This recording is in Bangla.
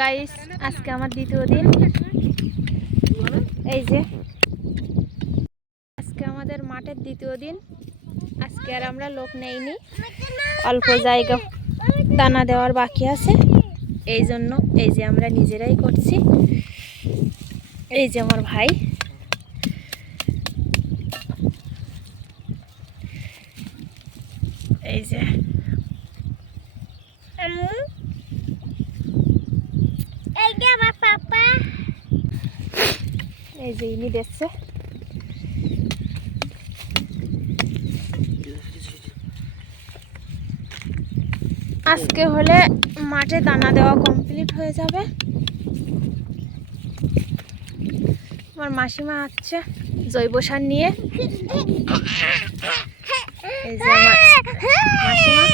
গাইস, আজকে আমার দ্বিতীয় দিন। এই যে আজকে আমাদের মাঠের দ্বিতীয় দিন। আজকে আর আমরা লোক নেইনি, অল্প জায়গা দানা দেওয়ার বাকি আছে, এই জন্য এই যে আমরা নিজেরাই করছি। এই যে আমার ভাই, এই যে এই যে ইনি দেখছে। আজকে হলে মাঠে দানা দেওয়া কমপ্লিট হয়ে যাবে। আমার মাসিমা আসছে জৈব সার নিয়ে। এই যে আমার মাসিমা।